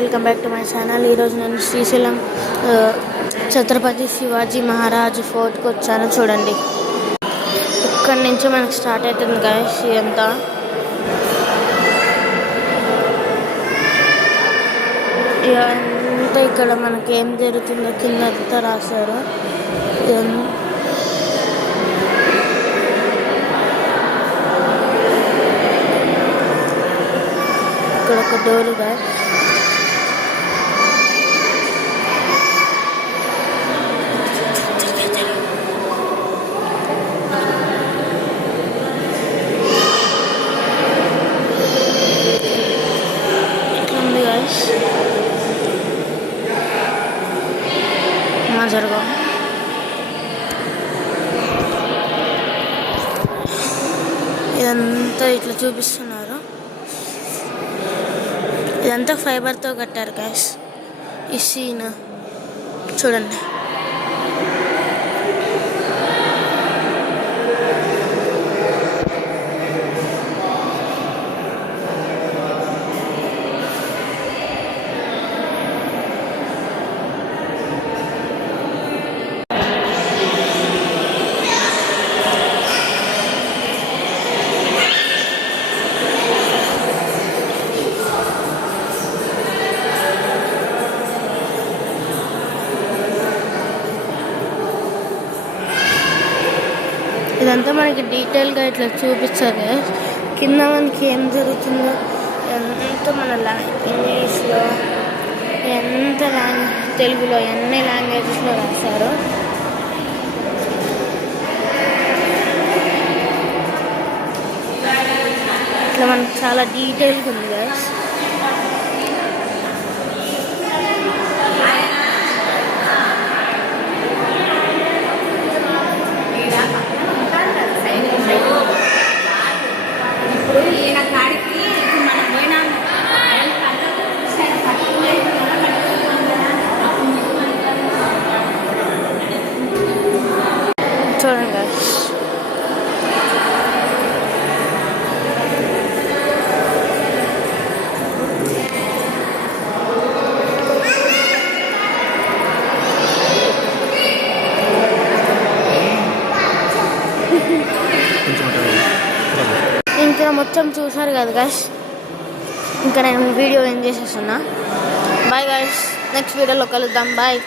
Welcome back to my channel. ఈరోజు నేను శ్రీశైలం ఛత్రపతి శివాజీ మహారాజ్ ఫోర్ట్కి వచ్చాను. చూడండి, ఇక్కడి నుంచి మనకు స్టార్ట్ అవుతుంది గైస్. ఇదంతా ఇదంతా ఇక్కడ మనకి ఏం జరుగుతుందో కింద అంతా రాశారు. ఇక్కడ ఒక డోర్ గైస్. జరగా ఇదంతా ఇట్లా చూపిస్తున్నారు. ఇదంతా ఫైబర్తో కట్టారు గైస్. ఈ సీన్ చూడండి. ఇదంతా మనకి డీటెయిల్గా ఇట్లా చూపించారు. కింద మనకి ఏం జరుగుతుందో ఎంత మన ఇంగ్లీష్లో, ఎంత తెలుగులో, ఎన్ని లాంగ్వేజెస్లో రాశారు. ఇట్లా మనకి చాలా డీటెయిల్గా ఉంది గైస్. చూడండి గైస్, ఇంకా మొత్తం చూసారు కదా గైస్. ఇంకా నేను వీడియో ఏం చేసేస్తున్నా. బాయ్ గైస్, నెక్స్ట్ వీడియోలో కలుద్దాం. బాయ్.